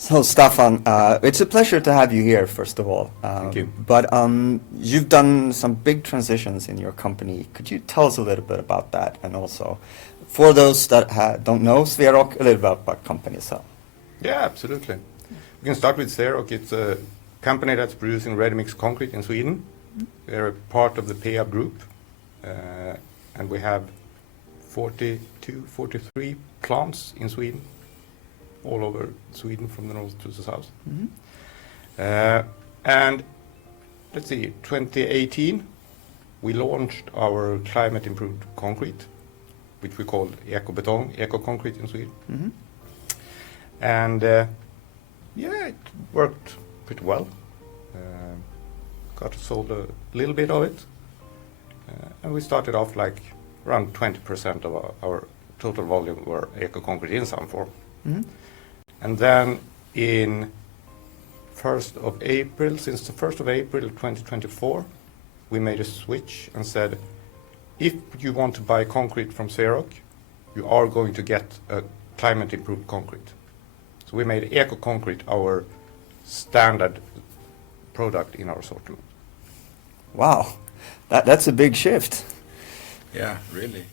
So, Staffan, it's a pleasure to have you here, first of all. Thank you. But you've done some big transitions in your company. Could you tell us a little bit about that? And also, for those that don't know Swerock, a little bit about company itself. Yeah, absolutely. We can start with Swerock. It's a company that's producing ready-mix concrete in Sweden. We're a part of the Peab group, and we have 42, 43 plants in Sweden, all over Sweden from the north to the south. And let's see, 2018, we launched our climate improved concrete, which we call eco-betong, eco-concrete in Sweden. And yeah, it worked pretty well. Got sold a little bit of it. And we started off like around 20% of our total volume were eco-concrete in some form. And then in 1st of April, since the 1st of April 2024, we made a switch and said, if you want to buy concrete from Swerock, you are going to get a climate improved concrete. So we made eco-concrete our standard product in our assortment. Wow, that's a big shift. Yeah, really.